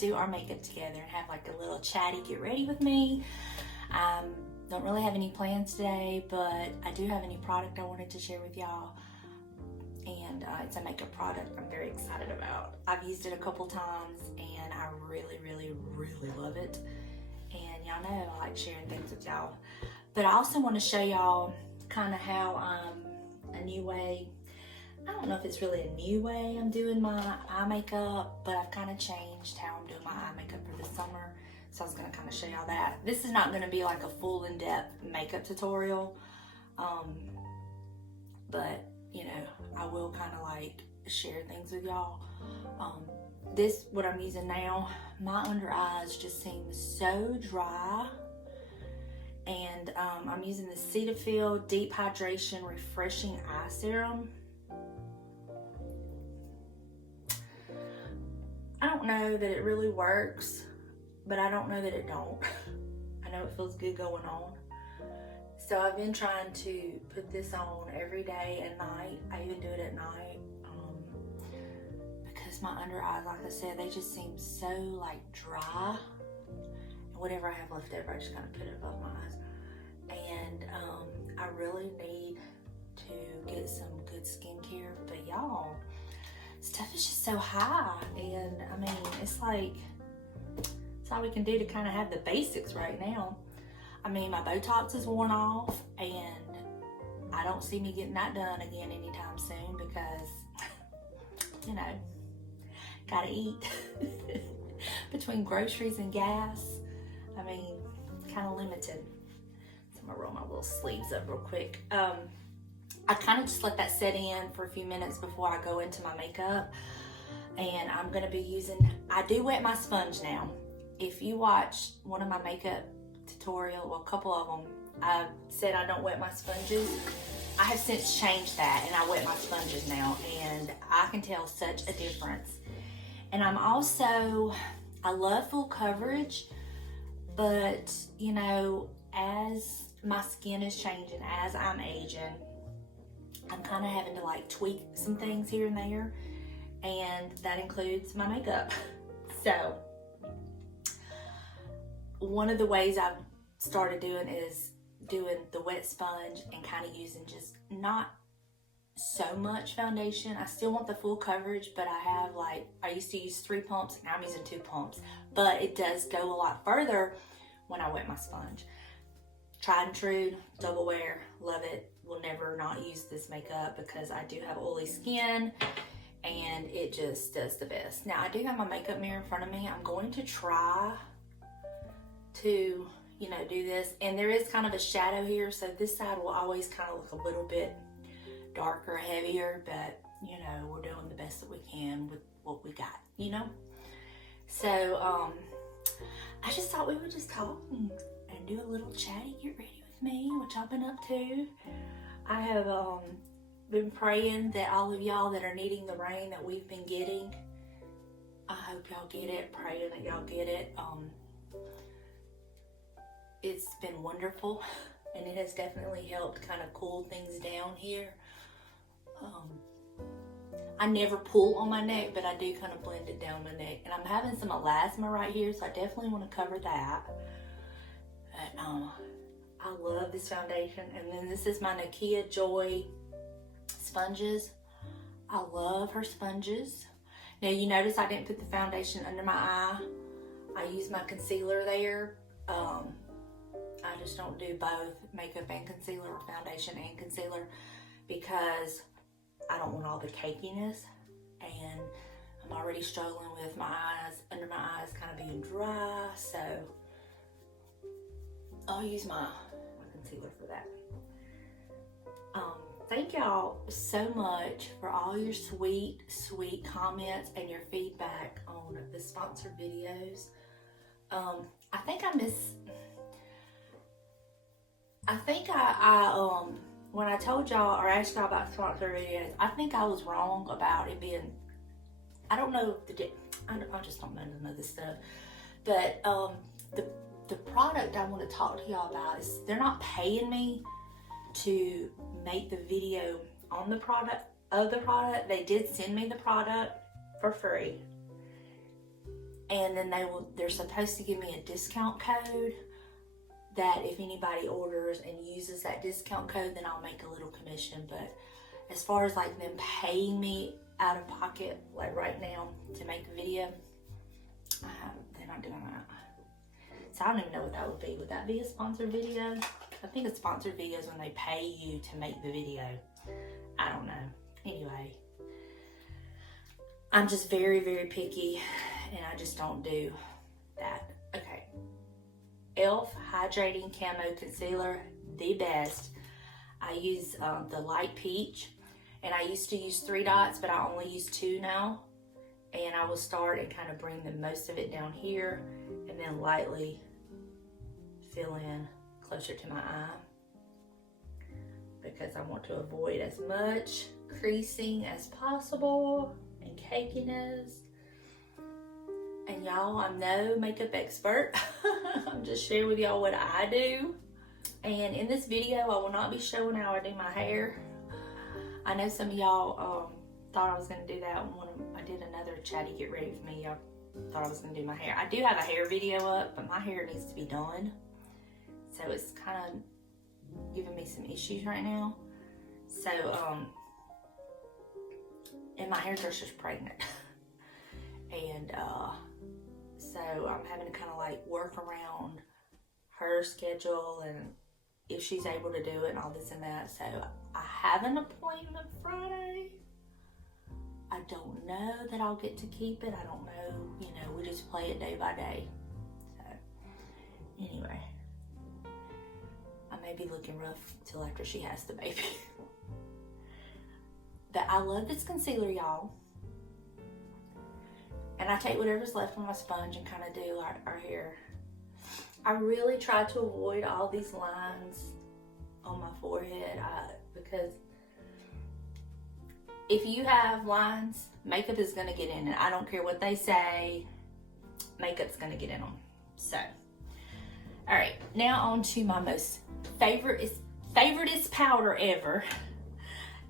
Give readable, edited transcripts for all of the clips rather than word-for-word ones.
do our makeup together and have like a little chatty get ready with me. Don't really have any plans today, but I do have a new product I wanted to share with y'all. And it's a makeup product I'm very excited about. I've used it a couple times and I really, really, really love it. And y'all know I like sharing things with y'all. But I also want to show y'all kind of how a new way, I don't know if it's really a new way I'm doing my eye makeup, but I've kind of changed how I'm doing my eye makeup for the summer. So I was going to kind of show y'all that. This is not going to be like a full in-depth makeup tutorial, but you know, I will kind of like share things with y'all. This, what I'm using now, my under eyes just seem so dry. And I'm using the Cetaphil Deep Hydration Refreshing Eye Serum. I don't know that it really works, but I don't know that it don't. I know it feels good going on. So I've been trying to put this on every day and night. I even do it at night because my under eyes, like I said, they just seem so like dry. And whatever I have left over, I just kind of put it above my eyes. And I really need to get some good skincare. But y'all, stuff is just so high. And I mean, it's like, it's all we can do to kind of have the basics right now. I mean, my Botox is worn off and I don't see me getting that done again anytime soon because, you know, gotta eat. Between groceries and gas, I mean, kind of limited. So I'm gonna roll my little sleeves up real quick. I kind of just let that set in for a few minutes before I go into my makeup. And I'm gonna be using, I do wet my sponge now. If you watch one of my makeup tutorial, well, a couple of them, I said I don't wet my sponges. I have since changed that and I wet my sponges now and I can tell such a difference. And I'm also, I love full coverage, but you know, as my skin is changing, as I'm aging, I'm kind of having to like tweak some things here and there, and that includes my makeup. So one of the ways I've started doing is doing the wet sponge and kind of using just not so much foundation. I still want the full coverage, but I have like, I used to use 3 pumps, now I'm using 2 pumps. But it does go a lot further when I wet my sponge. Tried and true, double wear, love it. Will never not use this makeup because I do have oily skin and it just does the best. Now I do have my makeup mirror in front of me. I'm going to try to, you know, do this, and there is kind of a shadow here, so this side will always kind of look a little bit darker, heavier, but you know, we're doing the best that we can with what we got, you know. So I just thought we would just talk and do a little chatty get ready with me, what y'all been up to. I have been praying that all of y'all that are needing the rain that we've been getting, I hope y'all get it, praying that y'all get it. It's been wonderful and it has definitely helped kind of cool things down here. I never pull on my neck, but I do kind of blend it down my neck. And I'm having some elasma right here, so I definitely want to cover that. But I love this foundation. And then this is my Nakia Joy sponges. I love her sponges. Now you notice I didn't put the foundation under my eye. I use my concealer there. I just don't do both makeup and concealer, or foundation and concealer, because I don't want all the cakiness, and I'm already struggling with my eyes, under my eyes kind of being dry, so I'll use my concealer for that. Thank y'all so much for all your sweet comments and your feedback on the sponsored videos. I think when I told y'all or asked y'all about sponsored videos, I think I was wrong about it being, I don't know, I just don't know this stuff. But the product I want to talk to y'all about is, they're not paying me to make the video on the product, of the product. They did send me the product for free. and then they're supposed to give me a discount code that if anybody orders and uses that discount code, then I'll make a little commission. But as far as like them paying me out of pocket, like right now, to make a video, they're not doing that. So I don't even know what that would be. Would that be a sponsored video? I think a sponsored video is when they pay you to make the video. I don't know. Anyway, I'm just very, very picky, and I just don't do that. Okay. e.l.f. Hydrating Camo Concealer, the best. I use the light peach, and I used to use 3 dots, but I only use 2 now. And I will start and kind of bring the most of it down here, and then lightly fill in closer to my eye, because I want to avoid as much creasing as possible and cakiness. And y'all, I'm no makeup expert. I'm just sharing with y'all what I do. And in this video, I will not be showing how I do my hair. I know some of y'all thought I was going to do that when I did another Chatty Get Ready With Me. Y'all thought I was going to do my hair. I do have a hair video up, but my hair needs to be done. So it's kind of giving me some issues right now. So, and my hairdresser's pregnant. And so I'm having to kind of like work around her schedule and if she's able to do it and all this and that. So I have an appointment Friday. I don't know that I'll get to keep it. I don't know, you know, we just play it day by day. So anyway, I may be looking rough till after she has the baby. But I love this concealer, y'all. And I take whatever's left on my sponge and kind of do our hair. I really try to avoid all these lines on my forehead because if you have lines, makeup is going to get in it. I don't care what they say, makeup's going to get in them. So, all right, now on to my most favoriteest powder ever.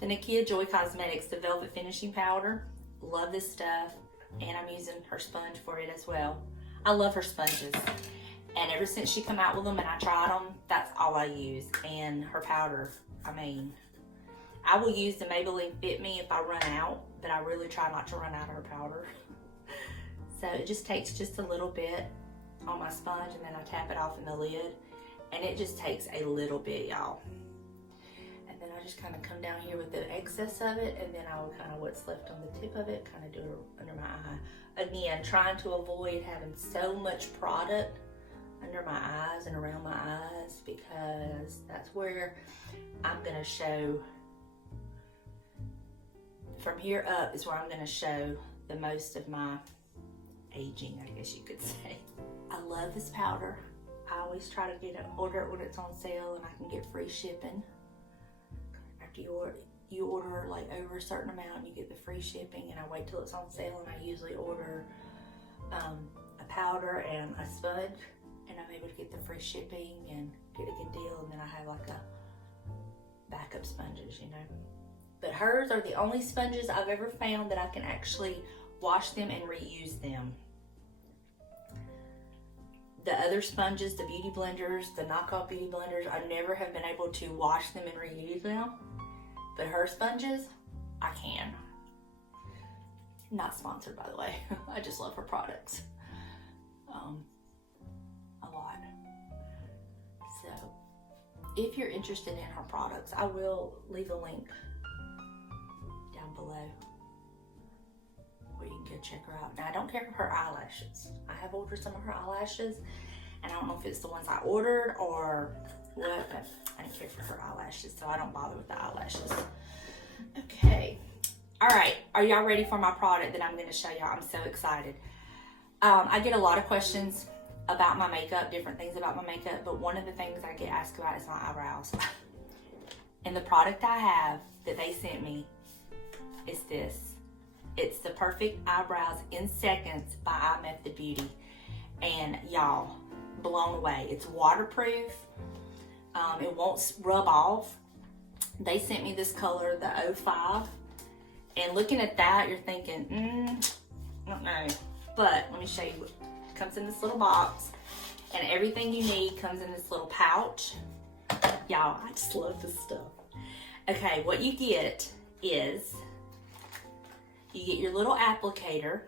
The Nakia Joy Cosmetics, the Velvet Finishing Powder. Love this stuff. And I'm using her sponge for it as well. I love her sponges. And ever since she come out with them and I tried them, that's all I use. And her powder, I mean, I will use the Maybelline Fit Me if I run out, but I really try not to run out of her powder. So it just takes just a little bit on my sponge and then I tap it off in the lid. And it just takes a little bit, y'all. And then I just kind of come down here with the excess of it, and then I will kind of what's left on the tip of it, kind of do it under my eye. Again, trying to avoid having so much product under my eyes and around my eyes, because that's where I'm gonna show, from here up is where I'm gonna show the most of my aging, I guess you could say. I love this powder. I always try to order it when it's on sale and I can get free shipping. After you order like over a certain amount, you get the free shipping, and I wait till it's on sale, and I usually order a powder and a sponge, and I'm able to get the free shipping and get a good deal, and then I have like a backup sponges, you know. But hers are the only sponges I've ever found that I can actually wash them and reuse them. The other sponges, the beauty blenders, the knockoff beauty blenders, I never have been able to wash them and reuse them. But her sponges, I can. Not sponsored, by the way. I just love her products a lot. So, if you're interested in her products, I will leave a link down below where you can go check her out. Now, I don't care for her eyelashes. I have ordered some of her eyelashes, and I don't know if it's the ones I ordered or what, but I don't care for her eyelashes, so I don't bother with the eyelashes. Okay. All right. Are y'all ready for my product that I'm going to show y'all? I'm so excited. I get a lot of questions about my makeup, different things about my makeup, but one of the things I get asked about is my eyebrows. And the product I have that they sent me is this. It's the Perfect Eyebrows in Seconds by iMethod Beauty. And y'all, blown away. It's waterproof. It won't rub off. They sent me this color, the 05. And looking at that, you're thinking, I don't know. But let me show you. It comes in this little box, and everything you need comes in this little pouch. Y'all, I just love this stuff. Okay, what you get is, you get your little applicator.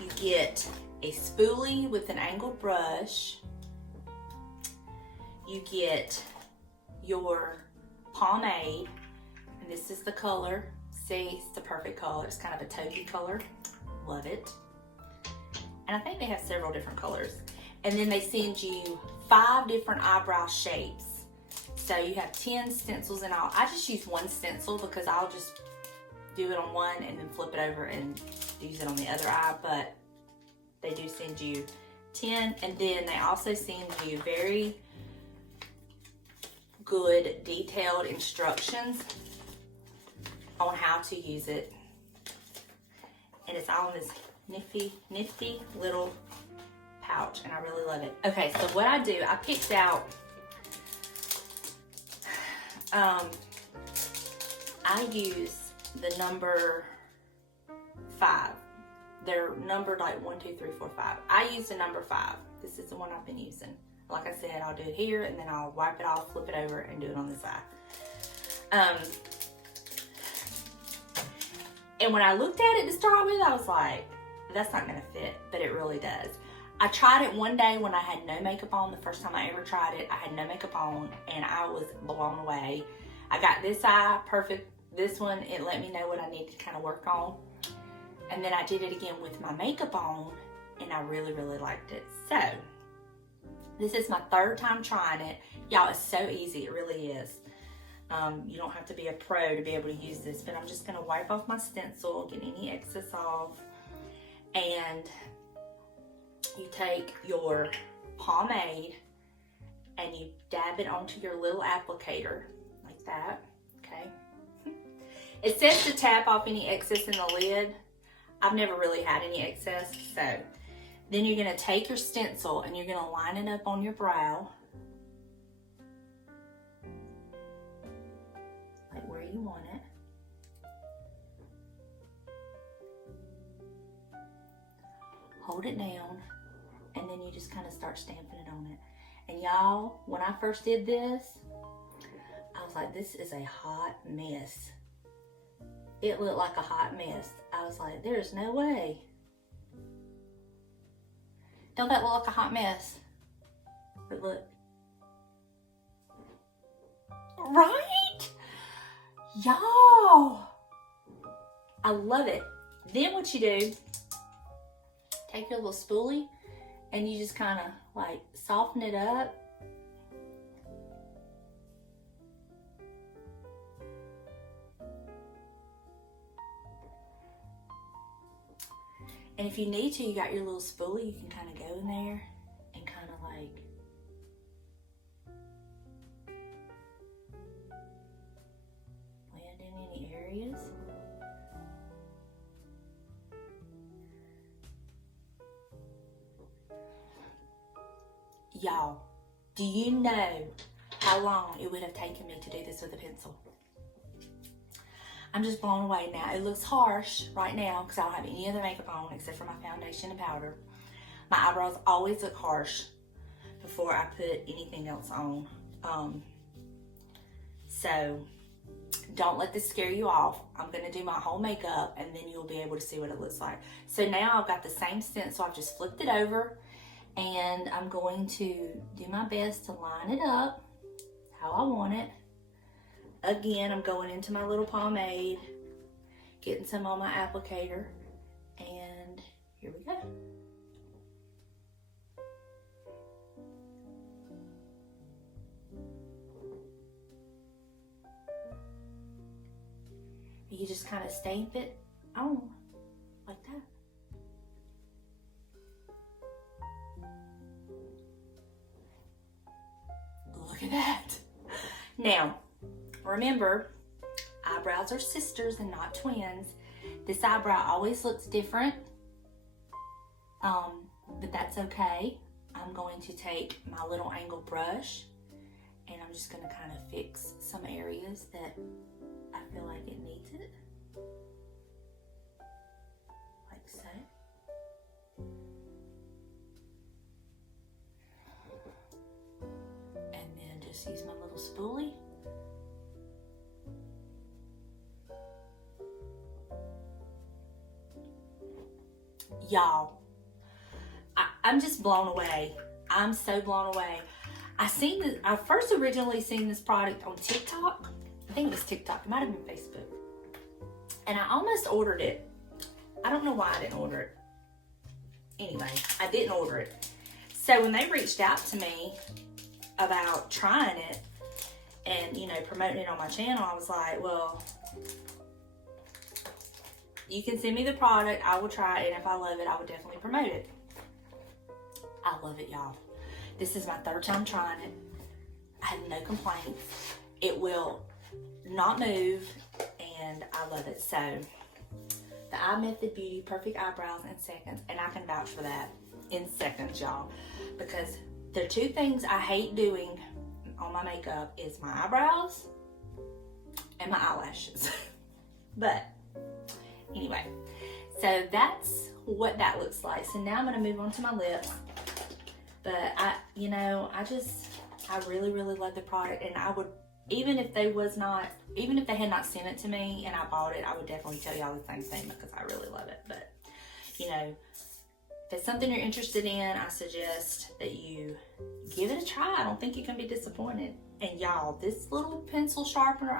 You get a spoolie with an angled brush. You get your pomade, and this is the color. See, it's the perfect color. It's kind of a taupey color. Love it. And I think they have several different colors. And then they send you 5 different eyebrow shapes. So you have 10 stencils in all. I just use one stencil because I'll just do it on one and then flip it over and use it on the other eye. But they do send you 10. And then they also send you very good detailed instructions on how to use it. And it's all in this nifty little pouch, and I really love it. Okay, so what I do, I picked out, I use the number 5. They're numbered like 1, 2, 3, 4, 5. I use the number 5. This is the one I've been using. Like I said, I'll do it here, and then I'll wipe it off, flip it over, and do it on this eye. And when I looked at it to start with, I was like, that's not gonna fit, but it really does. I tried it one day when I had no makeup on. The first time I ever tried it, I had no makeup on, and I was blown away. I got this eye perfect. This one, it let me know what I need to kind of work on. And then I did it again with my makeup on, and I really liked it. So, this is my 3rd time trying it. Y'all, it's so easy, it really is. You don't have to be a pro to be able to use this, but I'm just gonna wipe off my stencil, get any excess off, and you take your pomade and you dab it onto your little applicator like that, okay? It says to tap off any excess in the lid. I've never really had any excess, so then you're gonna take your stencil and you're gonna line it up on your brow, like where you want it. Hold it down, and then you just kind of start stamping it on it. And y'all, when I first did this, I was like, this is a hot mess. It looked like a hot mess. I was like, there's no way. Don't that look like a hot mess? But look. Right? Y'all, I love it. Then what you do, take your little spoolie and you just kind of like soften it up. And if you need to, you got your little spoolie, you can kind of go in there and kind of like blend in any areas. Y'all, do you know how long it would have taken me to do this with a pencil? I'm just blown away now. It looks harsh right now because I don't have any other makeup on except for my foundation and powder. My eyebrows always look harsh before I put anything else on. So don't let this scare you off. I'm gonna do my whole makeup and then you'll be able to see what it looks like. So now I've got the same stencil. I've just flipped it over and I'm going to do my best to line it up how I want it. Again, I'm going into my little pomade, getting some on my applicator, and here we go. You just kind of stamp it on like that. Look at that. Now, remember, eyebrows are sisters and not twins. This eyebrow always looks different, but that's okay. I'm going to take my little angle brush and I'm just going to kind of fix some areas that I feel like it needs it. Like so. just use my little spoolie. Y'all, I'm just blown away. I'm so blown away. I first originally seen this product on TikTok. I think it was TikTok. It might have been Facebook. And I almost ordered it. I don't know why I didn't order it. Anyway, I didn't order it. So when they reached out to me about trying it and, you know, promoting it on my channel, I was like, well, you can send me the product. I will try it. And if I love it, I would definitely promote it. I love it, y'all. This is my third time trying it. I have no complaints. It will not move, and I love it. So, the iMethod Beauty Perfect Eyebrows in Seconds, and I can vouch for that in seconds, y'all, because the two things I hate doing on my makeup is my eyebrows and my eyelashes. But anyway, so that's what that looks like. So now I'm gonna move on to my lips. But I really, really love the product, and I would, even if they had not sent it to me and I bought it, I would definitely tell y'all the same thing because I really love it. But, you know, if it's something you're interested in, I suggest that you give it a try. I don't think you can be disappointed. And y'all, this little pencil sharpener,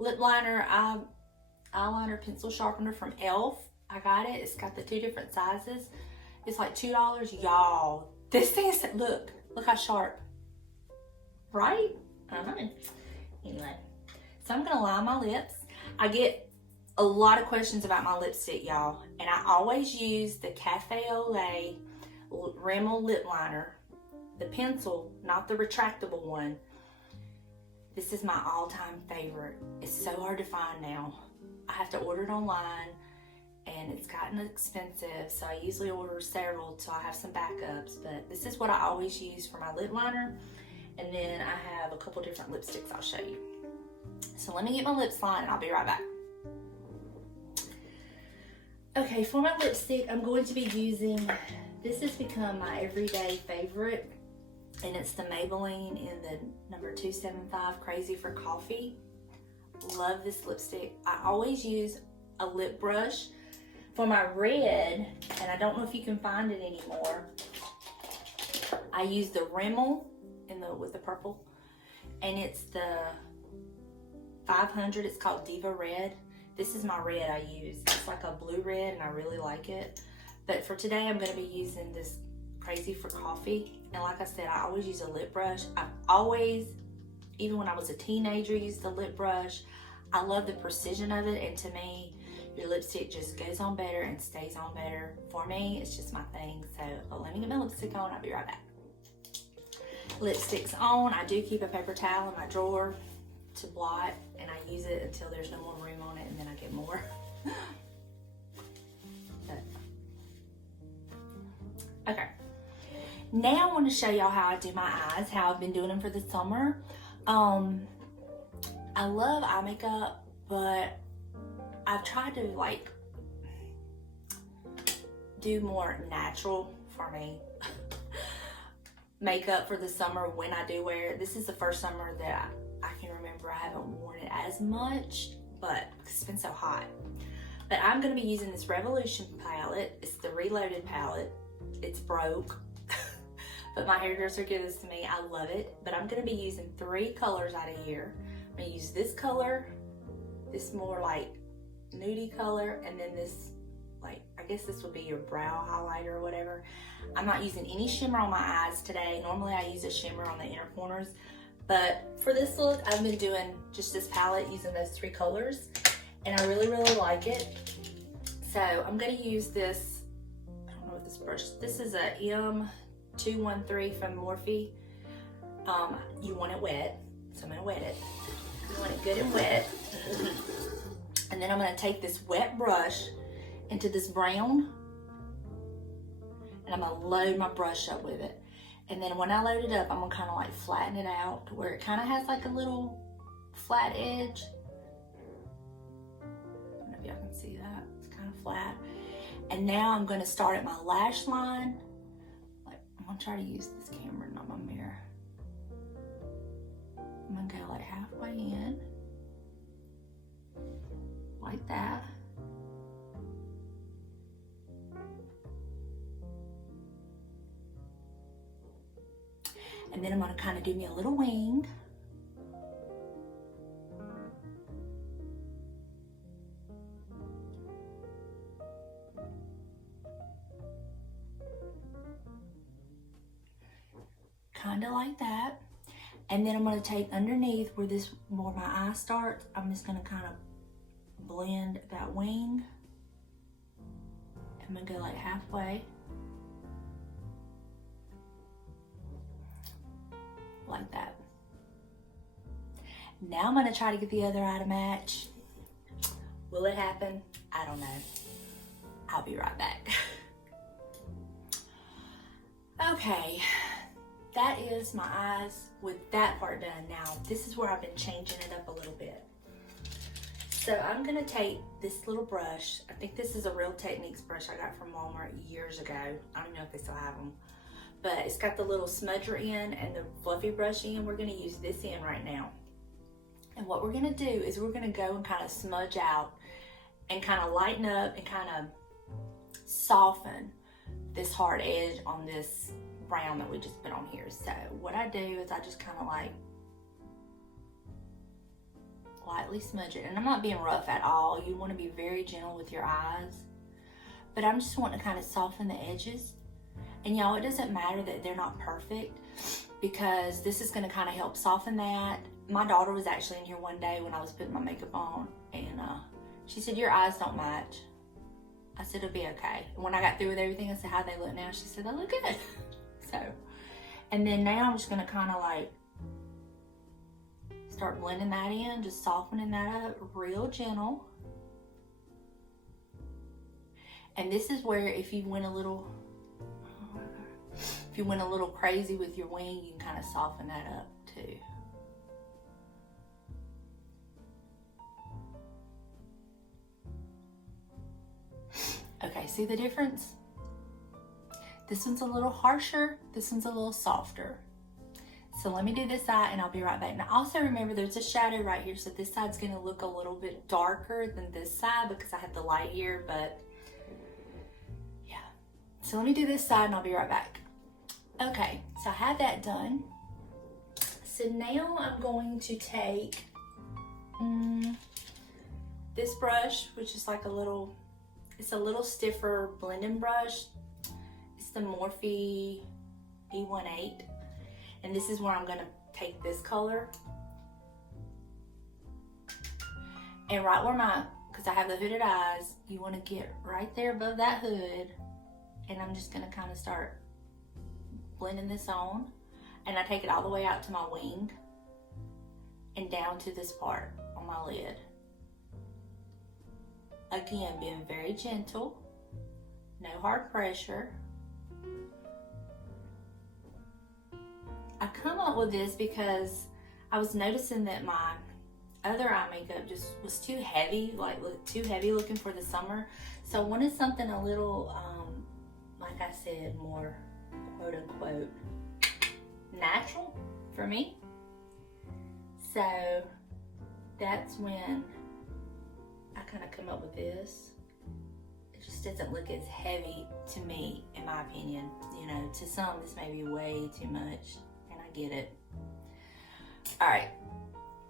lip liner, eyeliner pencil sharpener from e.l.f. I got it. It's got the two different sizes. It's like $2, y'all. This thing is, look how sharp, right? I know. Anyway, so I'm gonna line my lips. I get a lot of questions about my lipstick, y'all, and I always use the Cafe Au Lait Rimmel lip liner, the pencil, not the retractable one. This is my all-time favorite. It's so hard to find now. I have to order it online, and it's gotten expensive, so I usually order several so I have some backups. But this is what I always use for my lip liner, and then I have a couple different lipsticks I'll show you. So let me get my lips lined and I'll be right back. Okay, for my lipstick, I'm going to be using, this has become my everyday favorite, and it's the Maybelline in the number 275 Crazy for Coffee. Love this lipstick. I always use a lip brush. For my red, and I don't know if you can find it anymore, I use the Rimmel with the purple, and it's the 500. It's called Diva Red. This is my red I use. It's like a blue red, and I really like it. But for today, I'm going to be using this Crazy for Coffee. And like I said, I always use a lip brush. I've always, even when I was a teenager, used a lip brush. I love the precision of it, and to me, your lipstick just goes on better and stays on better. For me, it's just my thing. So let me get my lipstick on. I'll be right back. Lipstick's on. I do keep a paper towel in my drawer to blot, and I use it until there's no more room on it, and then I get more. Okay. Now I want to show y'all how I do my eyes, how I've been doing them for the summer. I love eye makeup, but I've tried to like do more natural for me makeup for the summer when I do wear it. This is the first summer that I can remember I haven't worn it as much, but it's been so hot. But I'm going to be using this Revolution palette. It's the Reloaded palette. It's broke, but my hairdresser gave this to me. I love it. But I'm going to be using 3 colors out of here. I'm going to use this color, this more like nudie color, and then this, like, I guess this would be your brow highlighter or whatever. I'm not using any shimmer on my eyes today. Normally I use a shimmer on the inner corners, but for this look, I've been doing just this palette using those 3 colors, and I really, really like it. So I'm gonna use this, I don't know what this brush, this is a M213 from Morphe. You want it wet, so I'm gonna wet it. You want it good and wet. And then I'm gonna take this wet brush into this brown, and I'm gonna load my brush up with it. And then when I load it up, I'm gonna kind of like flatten it out to where it kind of has like a little flat edge. I don't know if y'all can see that. It's kind of flat. And now I'm gonna start at my lash line. Like, I'm gonna try to use this camera, not my mirror. like halfway in, like that. And then I'm gonna kind of do me a little wing. Kind of like that. And then I'm gonna take underneath where my eye starts, I'm just gonna kind of blend that wing. I'm gonna go like halfway. Like that. Now I'm gonna try to get the other eye to match. Will it happen? I don't know. I'll be right back. Okay, that is my eyes with that part done. Now, this is where I've been changing it up a little bit. So I'm gonna take this little brush. I think this is a Real Techniques brush I got from Walmart years ago. I don't know if they still have them. But it's got the little smudger end and the fluffy brush end. We're gonna use this end right now. And what we're gonna do is we're gonna go and kind of smudge out and kind of lighten up and kind of soften this hard edge on this brown that we just put on here. So what I do is I just kind of like lightly smudge it. And I'm not being rough at all. You wanna be very gentle with your eyes. But I'm just wanting to kind of soften the edges. And y'all, it doesn't matter that they're not perfect because this is gonna kind of help soften that. My daughter was actually in here one day when I was putting my makeup on and she said, your eyes don't match. I said, it'll be okay. And when I got through with everything, I said, how they look now? She said, they look good. So, and then now I'm just gonna kind of like start blending that in, just softening that up real gentle. And this is where if you went a little crazy with your wing, you can kind of soften that up too. Okay, see the difference? This one's a little harsher, this one's a little softer. So let me do this side and I'll be right back. Now also remember there's a shadow right here, so this side's gonna look a little bit darker than this side because I have the light here, but yeah. So let me do this side and I'll be right back. Okay, so I have that done. So now I'm going to take this brush, which is like it's a little stiffer blending brush. It's the Morphe E18. And this is where I'm gonna take this color. And right where because I have the hooded eyes, you wanna get right there above that hood. And I'm just gonna kind of start blending this on. And I take it all the way out to my wing and down to this part on my lid. Again, being very gentle, no hard pressure. I come up with this because I was noticing that my other eye makeup just was too heavy, like too heavy looking for the summer. So I wanted something a little, like I said, more quote unquote natural for me. So that's when I kind of come up with this. It just doesn't look as heavy to me, in my opinion. You know, to some this may be way too much, and I get it. All right,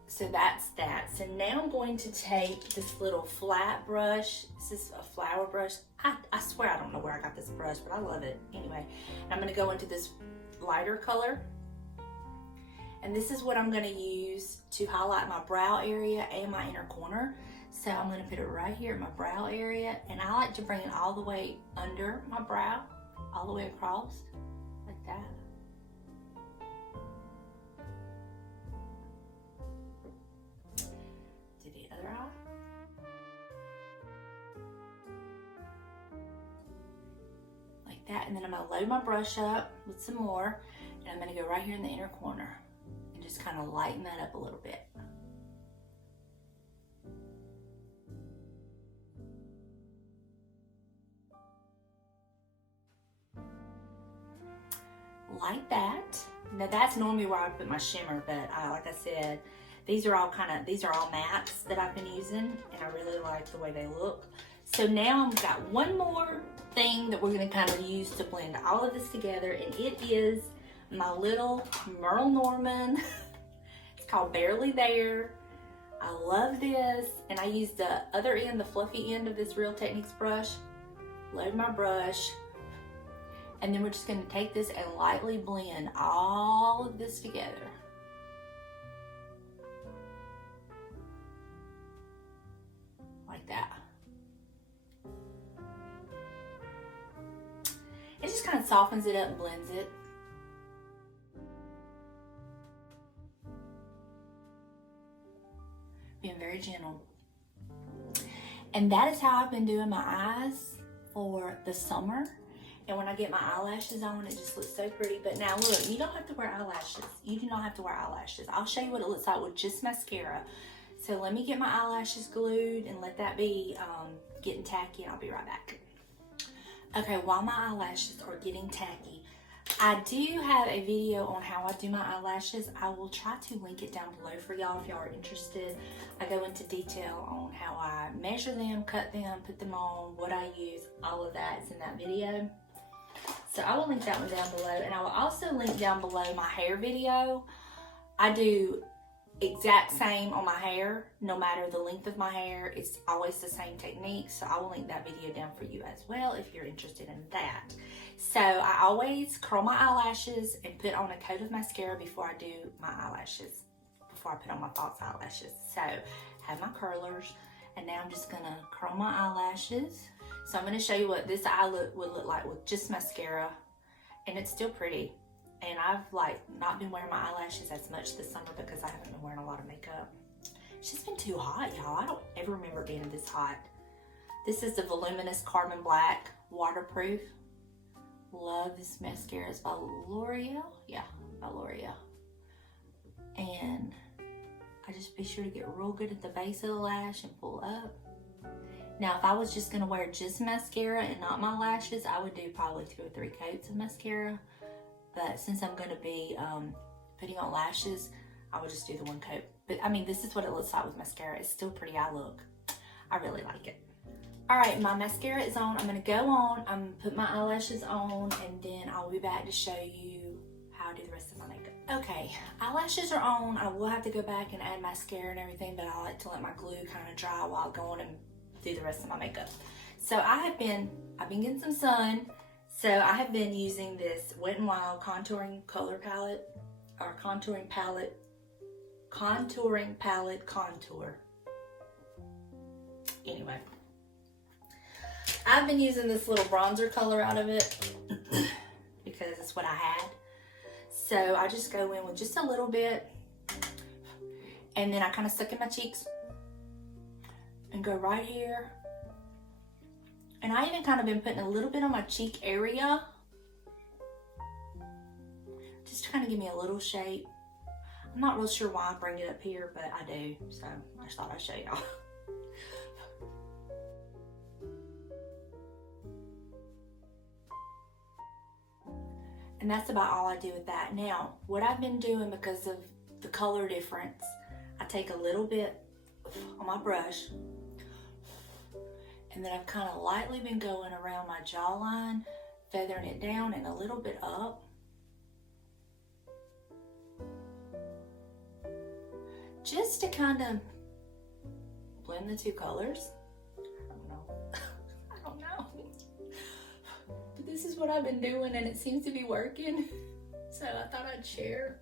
so that's that. So now I'm going to take this little flat brush. This is a flower brush. I swear I don't know where I got this brush, but I love it. Anyway, I'm gonna go into this lighter color. And this is what I'm gonna use to highlight my brow area and my inner corner. So I'm gonna put it right here in my brow area. And I like to bring it all the way under my brow, all the way across, like that. To the other eye. Like that. And then I'm gonna load my brush up with some more. And I'm gonna go right here in the inner corner. Just kind of lighten that up a little bit. Like that. Now that's normally where I put my shimmer, but like I said, These are all mattes that I've been using, and I really like the way they look. So now I've got one more thing that we're gonna kind of use to blend all of this together, and it is my little Merle Norman. It's called Barely There. I love this, and I use the other end, the fluffy end of this Real Techniques brush. Load my brush, and then we're just gonna take this and lightly blend all of this together. Like that. It just kind of softens it up and blends it. Being very gentle. And that is how I've been doing my eyes for the summer. And when I get my eyelashes on, it just looks so pretty. But now look, you don't have to wear eyelashes. You do not have to wear eyelashes. I'll show you what it looks like with just mascara. So let me get my eyelashes glued and let that be getting tacky, and I'll be right back. Okay, while my eyelashes are getting tacky, I do have a video on how I do my eyelashes. I will try to link it down below for y'all if y'all are interested. I go into detail on how I measure them, cut them, put them on, what I use, all of that is in that video. So I will link that one down below, and I will also link down below my hair video. I do exact same on my hair, no matter the length of my hair. It's always the same technique, so I will link that video down for you as well if you're interested in that. So I always curl my eyelashes and put on a coat of mascara before I do my eyelashes, before I put on my false eyelashes. So I have my curlers, and now I'm just gonna curl my eyelashes. So I'm gonna show you what this eye look would look like with just mascara, and it's still pretty. And I've not been wearing my eyelashes as much this summer because I haven't been wearing a lot of makeup. It's just been too hot, y'all. I don't ever remember it being this hot. This is the Voluminous Carbon Black Waterproof. Love this mascara. It's by L'Oreal. Yeah, by L'Oreal. And I just be sure to get real good at the base of the lash and pull up. Now, if I was just gonna wear just mascara and not my lashes, I would do probably 2 or 3 coats of mascara. But since I'm gonna be putting on lashes, I would just do the 1 coat. But I mean, this is what it looks like with mascara. It's still pretty eye look. I really like it. All right, my mascara is on. I'm gonna go on, I'm gonna put my eyelashes on, and then I'll be back to show you how I do the rest of my makeup. Okay, eyelashes are on. I will have to go back and add mascara and everything, but I like to let my glue kind of dry while I go on and do the rest of my makeup. So I've been getting some sun. So I have been using this Wet n Wild contouring color palette, or contouring palette contour. Anyway, I've been using this little bronzer color out of it because it's what I had. So I just go in with just a little bit, and then I kind of suck in my cheeks and go right here. And I even kind of been putting a little bit on my cheek area, just to kind of give me a little shape. I'm not real sure why I bring it up here, but I do, so I just thought I'd show y'all. And that's about all I do with that. Now, what I've been doing because of the color difference, I take a little bit on my brush, and then I've kind of lightly been going around my jawline, feathering it down and a little bit up. Just to kind of blend the 2 colors. I don't know. But this is what I've been doing, and it seems to be working. So I thought I'd share.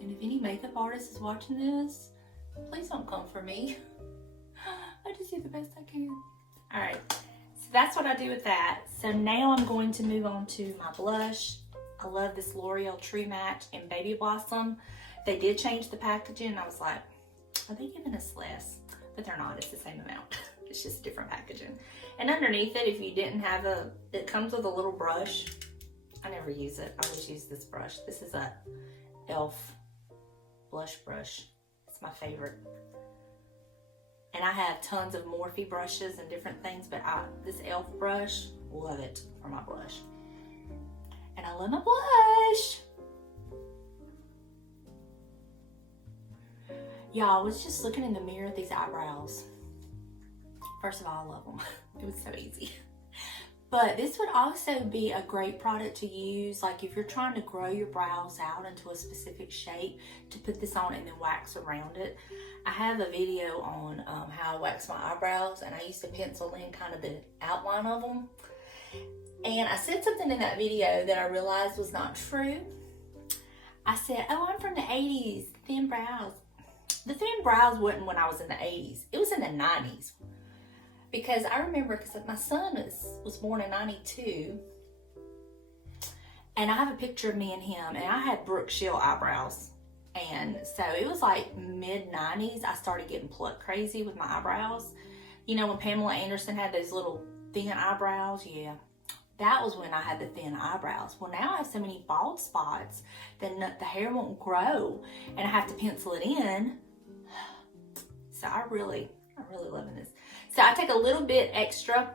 And if any makeup artist is watching this, please don't come for me. I just do the best I can. All right, so that's what I do with that. So now I'm going to move on to my blush. I love this L'Oreal True Match in Baby Blossom. They did change the packaging. I was like, are they giving us less? But they're not, it's the same amount. It's just different packaging. And underneath it, if you didn't have it comes with a little brush. I never use it. I always use this brush. This is a e.l.f. blush brush. It's my favorite. And I have tons of Morphe brushes and different things, but this e.l.f. brush, love it for my blush. And I love my blush. Y'all, I was just looking in the mirror at these eyebrows. First of all, I love them. It was so easy. But this would also be a great product to use, like if you're trying to grow your brows out into a specific shape, to put this on and then wax around it. I have a video on how I wax my eyebrows, and I used to pencil in kind of the outline of them. And I said something in that video that I realized was not true. I said, oh, I'm from the 80s, thin brows. The thin brows wasn't when I was in the 80s. It was in the 90s. Because I remember, because my son was born in 92. And I have a picture of me and him, and I had Brooke Shield eyebrows. And so it was like mid-90s, I started getting pluck crazy with my eyebrows. You know, when Pamela Anderson had those little thin eyebrows? Yeah. That was when I had the thin eyebrows. Well, now I have so many bald spots that the hair won't grow, and I have to pencil it in. So I'm really loving this. So I take a little bit extra,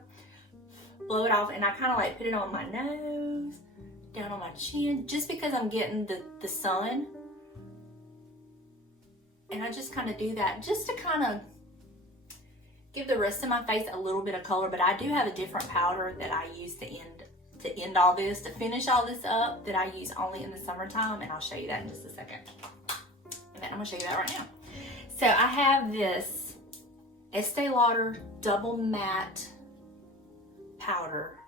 blow it off, and I kind of like put it on my nose, down on my chin, just because I'm getting the sun. And I just kind of do that just to kind of give the rest of my face a little bit of color. But I do have a different powder that I use to end all this, to finish all this up, that I use only in the summertime, and I'll show you that in just a second. In fact, I'm gonna show you that right now. So I have this Estee Lauder Double Matte powder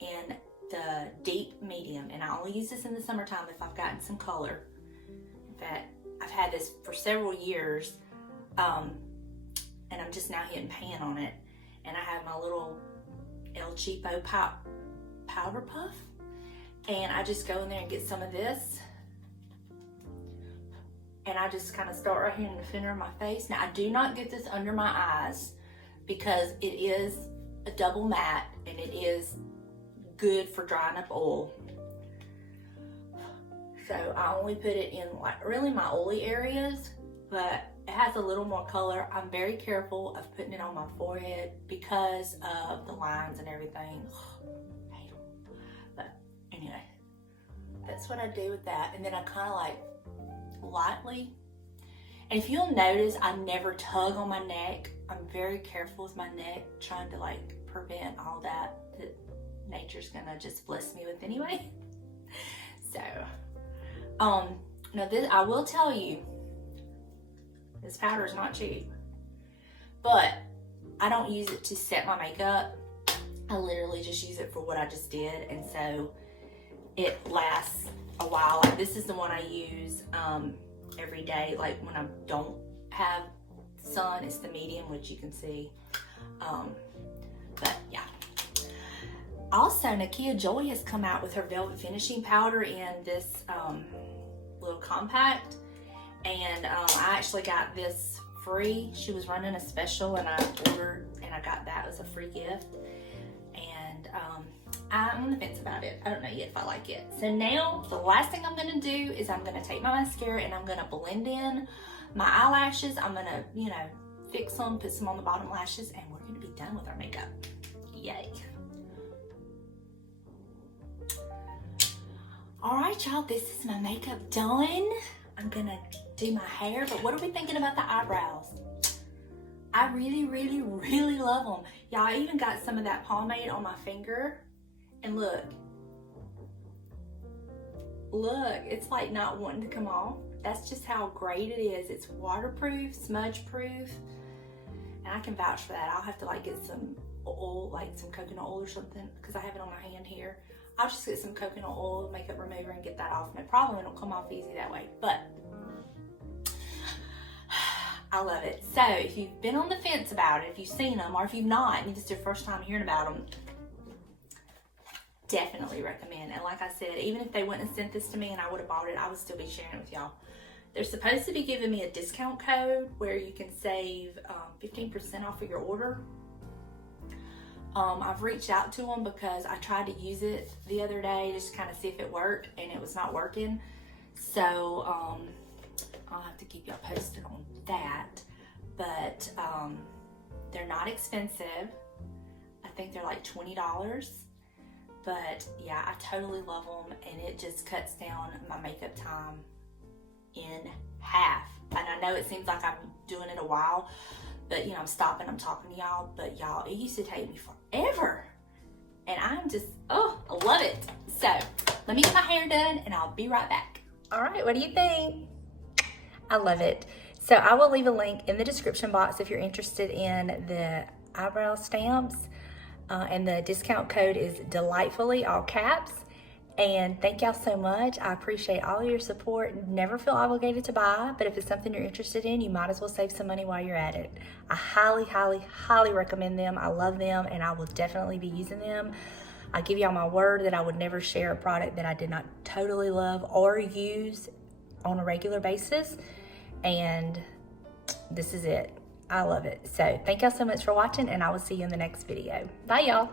in the deep medium, and I only use this in the summertime if I've gotten some color. In fact, I've had this for several years, and I'm just now hitting pan on it. And I have my little El Cheapo powder puff, and I just go in there and get some of this, and I just kind of start right here in the center of my face. Now, I do not get this under my eyes because it is a double matte, and it is good for drying up oil. So I only put it in like really my oily areas, but it has a little more color. I'm very careful of putting it on my forehead because of the lines and everything. But anyway, that's what I do with that. And then I kind of like lightly, and if you'll notice, I never tug on my neck. I'm very careful with my neck, trying to like prevent all that nature's gonna just bless me with anyway. So now this, I will tell you, this powder is not cheap, but I don't use it to set my makeup. I literally just use it for what I just did, and so it lasts a while. Like this is the one I use every day, like when I don't have sun. It's the medium, which you can see. But yeah. Also, Nakia Joy has come out with her Velvet Finishing Powder in this little compact. And I actually got this free. She was running a special, and I ordered, and I got that as a free gift. And I'm on the fence about it. I don't know yet if I like it. So now, the last thing I'm gonna do is I'm gonna take my mascara and I'm gonna blend in my eyelashes. I'm gonna, you know, fix them, put some on the bottom lashes, and we're gonna be done with our makeup. Yay. All right, y'all, this is my makeup done. I'm gonna do my hair, but what are we thinking about the eyebrows? I really, really, really love them. Y'all, I even got some of that pomade on my finger, and look, it's like not wanting to come off. That's just how great it is. It's waterproof, smudge proof, and I can vouch for that. I'll have to like get some oil, like some coconut oil or something, because I have it on my hand here. I'll just get some coconut oil, makeup remover, and get that off. No problem, it'll come off easy that way. But I love it. So if you've been on the fence about it, if you've seen them, or if you've not, and this is your first time hearing about them, definitely recommend. And like I said, even if they wouldn't have sent this to me and I would have bought it, I would still be sharing it with y'all. They're supposed to be giving me a discount code where you can save 15% off of your order. I've reached out to them because I tried to use it the other day just to kind of see if it worked, and it was not working. So I'll have to keep y'all posted on that. But they're not expensive. I think they're like $20. But yeah, I totally love them, and it just cuts down my makeup time in half. And I know it seems like I'm doing it a while, but you know, I'm stopping, I'm talking to y'all, but y'all, it used to take me forever. And I'm just, oh, I love it. So let me get my hair done and I'll be right back. All right, what do you think? I love it. So I will leave a link in the description box if you're interested in the eyebrow stamps. And the discount code is delightfully, all caps. And thank y'all so much. I appreciate all of your support. Never feel obligated to buy, but if it's something you're interested in, you might as well save some money while you're at it. I highly, highly, highly recommend them. I love them, and I will definitely be using them. I give y'all my word that I would never share a product that I did not totally love or use on a regular basis. And this is it. I love it. So thank y'all so much for watching, and I will see you in the next video. Bye, y'all.